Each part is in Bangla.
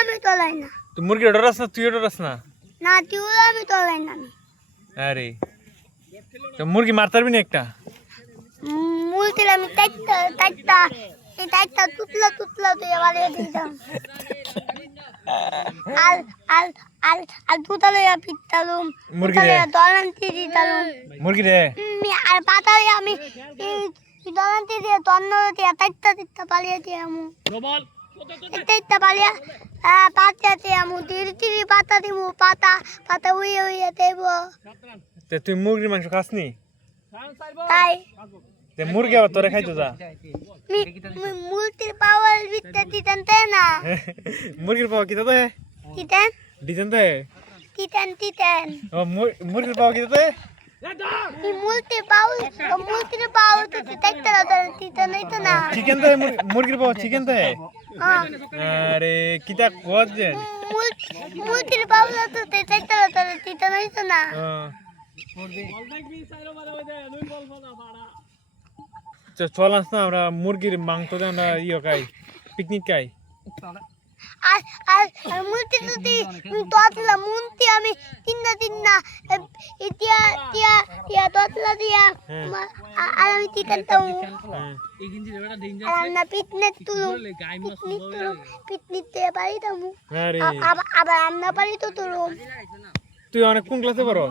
আমি তোলাই না। তুই মুরগি ডরাস না, তুইও ডরাস না? না তুই আমি তোলাই না আমি। আরে তো মুরগি মারতে পারবি না একটা? মুলতির আমি টাইটটা তুতলা তুই বাড়িয়ে দিতাম। আল আল আল আল তুতালে পিতালুম মুরগি রে দলান্তি দিতালুম মুরগি রে আর পাতালে আমি দলান্তি দিয়ে তন্ন দিয়ে টাইটটা পালিয়ে দিয়ে আমু টাইটটা পালিয়ে পাতাতে আমু তিরি পাতা দিমু পাতা উইয়ে দেব। তে তুই মুরগির মাংস খাসনি? তাই তে মুরগি আবার তোরে খাইতো যা। মুলতির পাওয়ার বিতে দিতেন তাই না? মুরগির পাওয়া কি দাদা? দিতেন দিতেন দে দিতেন ও মুরগির পাওয়া কি দাদা? মুলতির পাওয়ার তো টাইটটা দিতেন নাই তো না। চিকেন দে মুরগির পাওয়া চিকেন দে। হ্যাঁ আরে কিটা কোজ যে মুলতির পাওয়ার তো টাইটটা দিতেন নাই তো না। চল আস না আমরা মুরগির মাংস দিয়ে আমরা খাই, পিকনিক খাই। আর মুলতি যদি তোতলা মুন্তি আমি তিন্না ইতিয়া তোতলা দিয়া আর আমি তিতাম আর আমরা পিকনিক তে পারি তামু আবার আমরা পারি তো তোর। তুই অনেক কোন ক্লাসে পড়ো?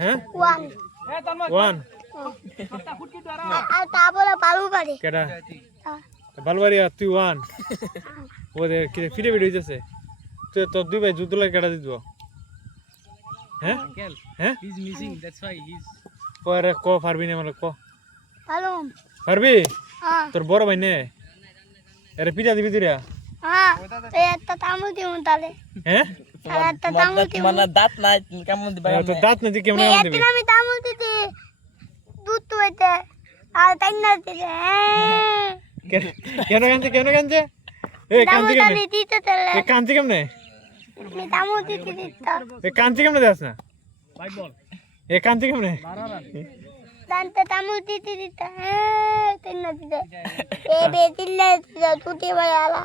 হ্যাঁ ওয়ান আর তারপরে বালু পারি কেডা বালবাড়িয়া তুই ওয়ান ওদের কি ফিরে ভিডিও হইতেছে তুই তোর দুই ভাই যুদ্ধ লাগে কেডা দিত? হ্যাঁ হ্যাঁ He's missing, that's why he's কয়রে ক পারবি না মানে ক ভালো। পারবি? হ্যাঁ তোর বড় ভাই নে এরে পিটা দিবি তুই? হ্যাঁ একটা তামু দিমু তালে। হ্যাঁ একটা তামু দিমু মানে দাঁত নাই কেমন দিবা? তোর দাঁত না তুই কেমন দিবি? আমি তামু দিতে দুধ তুইতে আর তাইনা দিতে কেন কানছে এ কানছে কেমনে? দিতে তালে এ কানছে কেমনে? আমি তামু দিতে দিতাম। এ কানছে কেমনে দাস না? ভাই বল এ কানছে কেমনে? দান্তে তামু দিতে তাইনা দিতে এ বেদিলে তুই ভাই আলা